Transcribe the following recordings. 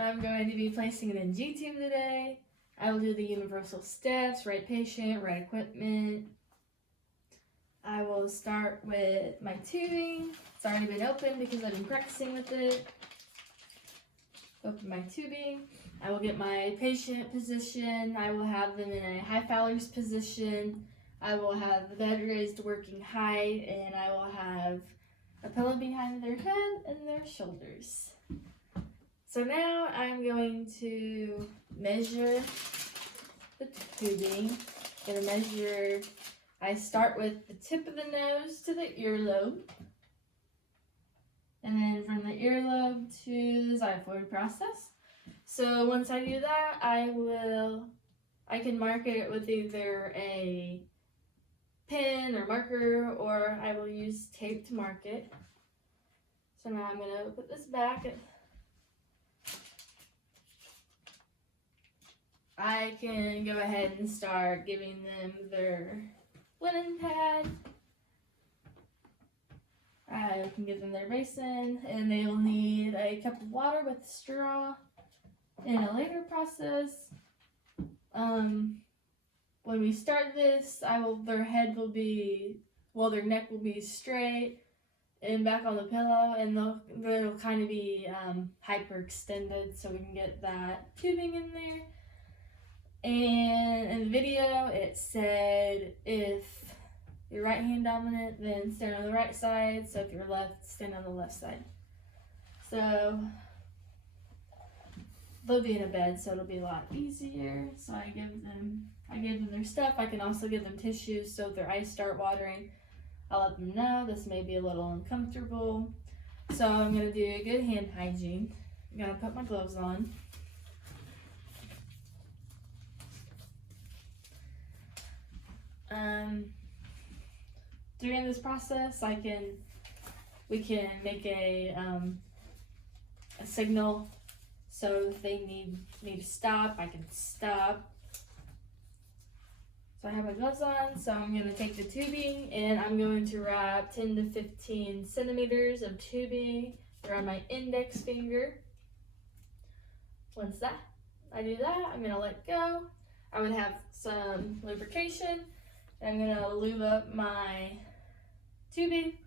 I'm going to be placing an NG tube today. I will do the universal steps, right patient, right equipment. I will start with my tubing. It's already been opened because I've been practicing with it. Open my tubing. I will get my patient position. I will have them in a high Fowler's position. I will have the bed raised working height, and I will have a pillow behind their head and their shoulders. So now I'm going to measure the tubing. I'm going to measure, I start with the tip of the nose to the earlobe. And then from the earlobe to the xiphoid process. So once I do that, I can mark it with either a pen or marker, or I will use tape to mark it. So now I'm going to put this back. I can go ahead and start giving them their linen pad. I can give them their basin, and they will need a cup of water with a straw. In a later process, when we start this, their head will be, their neck will be straight and back on the pillow, and they'll kind of be hyperextended, so we can get that tubing in there. And in the video, it said if you're right hand dominant, then stand on the right side. So if you're left, stand on the left side. So they'll be in a bed, so it'll be a lot easier. So I give them their stuff. I can also give them tissues, so if their eyes start watering, I'll let them know this may be a little uncomfortable. So I'm gonna do a good hand hygiene. I'm gonna put my gloves on. During this process, we can make a signal. So if they need me to stop, I can stop. So I have my gloves on, so I'm going to take the tubing and I'm going to wrap 10 to 15 centimeters of tubing around my index finger. Once I do that, I'm going to let go. I would have some lubrication. I'm going to lube up my tubing.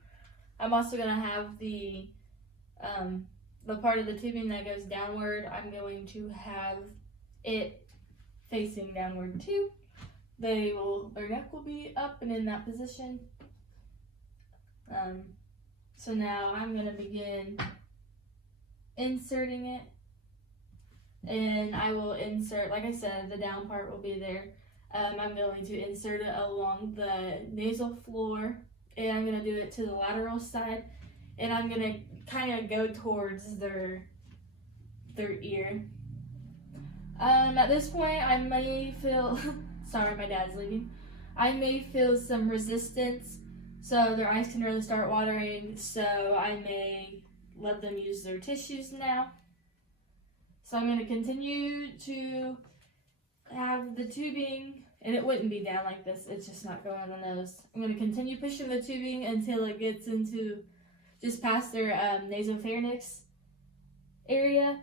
I'm also going to have the part of the tubing that goes downward, I'm going to have it facing downward too. Their neck will be up and in that position. So now I'm going to begin inserting it. And I will insert, like I said, the down part will be there. I'm going to insert it along the nasal floor, and I'm going to do it to the lateral side, and I'm going to kind of go towards their ear. At this point, I may feel, sorry, my dad's leaving. I may feel some resistance, so their eyes can really start watering, so I may let them use their tissues now. So I'm going to continue to have the tubing, and it wouldn't be down like this, it's just not going on the nose. I'm going to continue pushing the tubing until it gets into just past their nasopharynx area,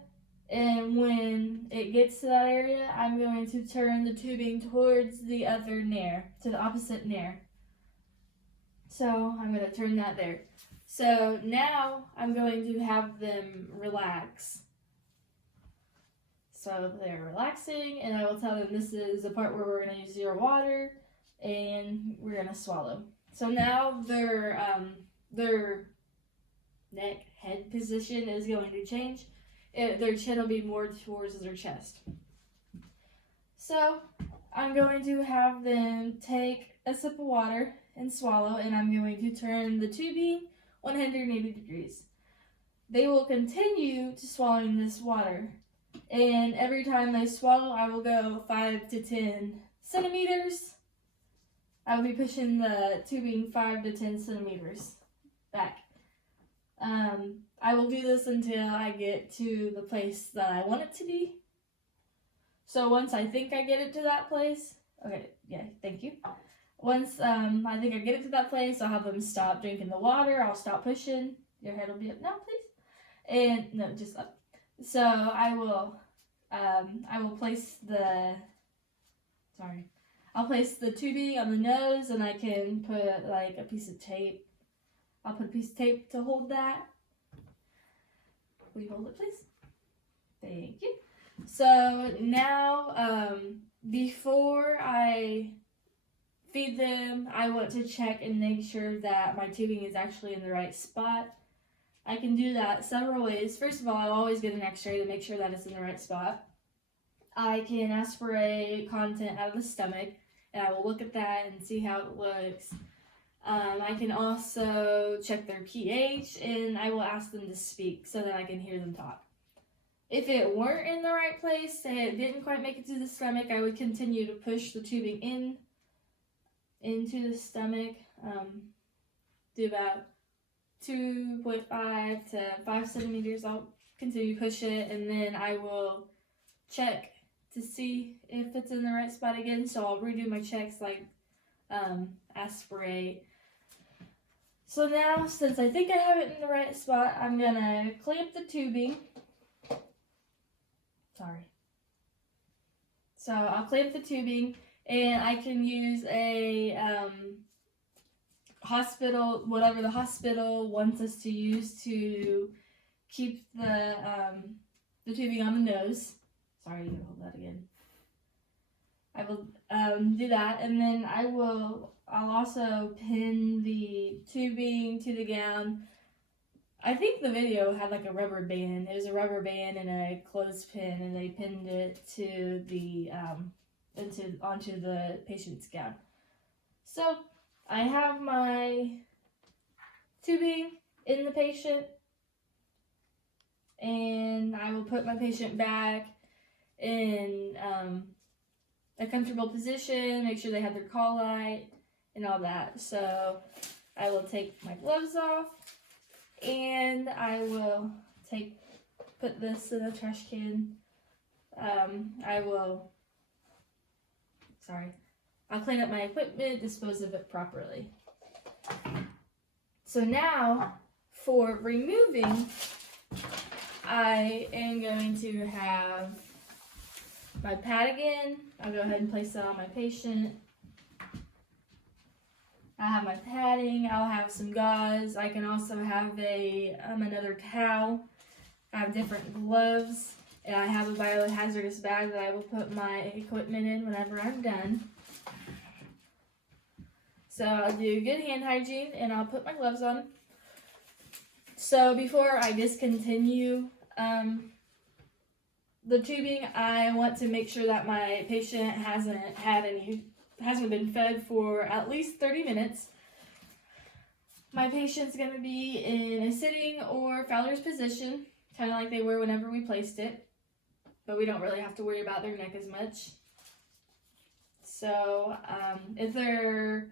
and when it gets to that area, I'm going to turn the tubing towards the other nair, to the opposite nair. So I'm going to turn that there. So now I'm going to have them relax. So they're relaxing, and I will tell them this is the part where we're going to use zero water, and we're going to swallow. So now their neck, head position is going to change. Their chin will be more towards their chest. So I'm going to have them take a sip of water and swallow, and I'm going to turn the tubing 180 degrees. They will continue to swallowing this water. And every time they swallow, I will go 5 to 10 centimeters. I will be pushing the tubing 5 to 10 centimeters back. I will do this until I get to the place that I want it to be. So once I think I get it to that place, okay, yeah, thank you. Once I think I get it to that place, I'll have them stop drinking the water. I'll stop pushing. Your head will be up now, please. And no, just up. So I will place I'll place the tubing on the nose, and I can put like a piece of tape. I'll put a piece of tape to hold that. Will you hold it, please? Thank you. So now, before I feed them, I want to check and make sure that my tubing is actually in the right spot. I can do that several ways. First of all, I'll always get an x-ray to make sure that it's in the right spot. I can aspirate content out of the stomach, and I will look at that and see how it looks. I can also check their pH, and I will ask them to speak so that I can hear them talk. If it weren't in the right place, and it didn't quite make it to the stomach, I would continue to push the tubing into the stomach. Do about 2.5 to 5 centimeters. I'll continue to push it, and then I will check to see if it's in the right spot again. So I'll redo my checks, like aspirate. So now, since I think I have it in the right spot, I'm gonna clamp the tubing. So I'll clamp the tubing, and I can use a hospital, whatever the hospital wants us to use to keep the tubing on the nose. Sorry, you gotta hold that again. I will do that, and then I'll also pin the tubing to the gown. I think the video had like a rubber band. It was a rubber band and a clothespin, and they pinned it to the onto the patient's gown. So I have my tubing in the patient, and I will put my patient back in a comfortable position, make sure they have their call light and all that. So I will take my gloves off, and I will put this in a trash can. I'll clean up my equipment, dispose of it properly. So now, for removing, I am going to have my pad again. I'll go ahead and place that on my patient. I have my padding. I'll have some gauze. I can also have another towel. I have different gloves, and I have a biohazardous bag that I will put my equipment in whenever I'm done. So I'll do good hand hygiene, and I'll put my gloves on. So before I discontinue the tubing, I want to make sure that my patient hasn't been fed for at least 30 minutes. My patient's going to be in a sitting or Fowler's position, kind of like they were whenever we placed it, but we don't really have to worry about their neck as much. So if they're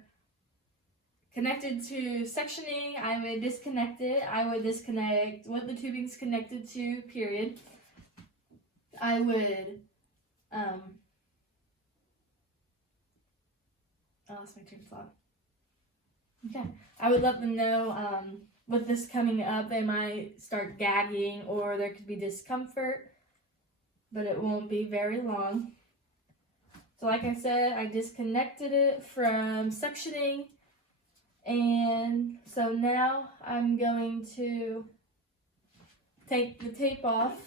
connected to sectioning, I would disconnect it. I would disconnect what the tubing's connected to, period. I would, I lost my train of thought. Okay. I would let them know with this coming up, they might start gagging or there could be discomfort, but it won't be very long. So like I said, I disconnected it from sectioning, and so now I'm going to take the tape off.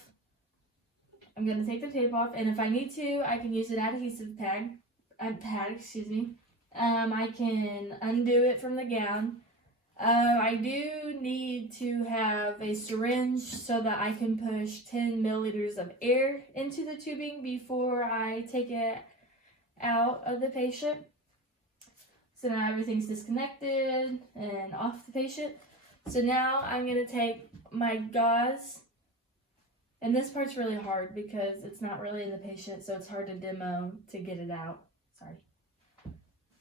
And if I need to, I can use an adhesive pad. I can undo it from the gown. I do need to have a syringe so that I can push 10 milliliters of air into the tubing before I take it out of the patient. So now everything's disconnected and off the patient. So now I'm going to take my gauze, and this part's really hard because it's not really in the patient, so it's hard to demo to get it out. Sorry.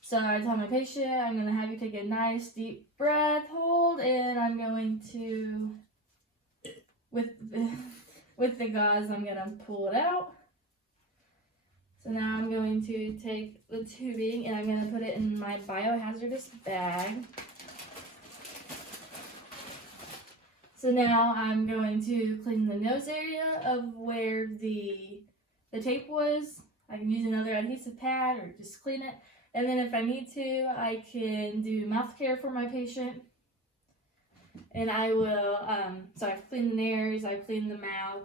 So I tell my patient, I'm going to have you take a nice deep breath, hold, and I'm going to, with the gauze, I'm going to pull it out. So now I'm going to take the tubing and I'm going to put it in my biohazardous bag. So now I'm going to clean the nose area of where the tape was. I can use another adhesive pad or just clean it. And then if I need to, I can do mouth care for my patient. And I will, so I've cleaned the ears, I've cleaned the mouth.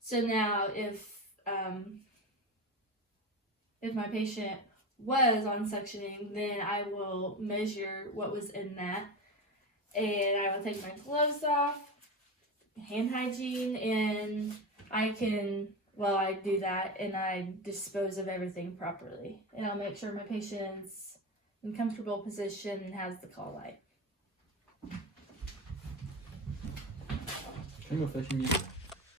So now if my patient was on suctioning, then I will measure what was in that. And I will take my gloves off, hand hygiene, and I do that and I dispose of everything properly. And I'll make sure my patient's in comfortable position and has the call light. Can I go fishing?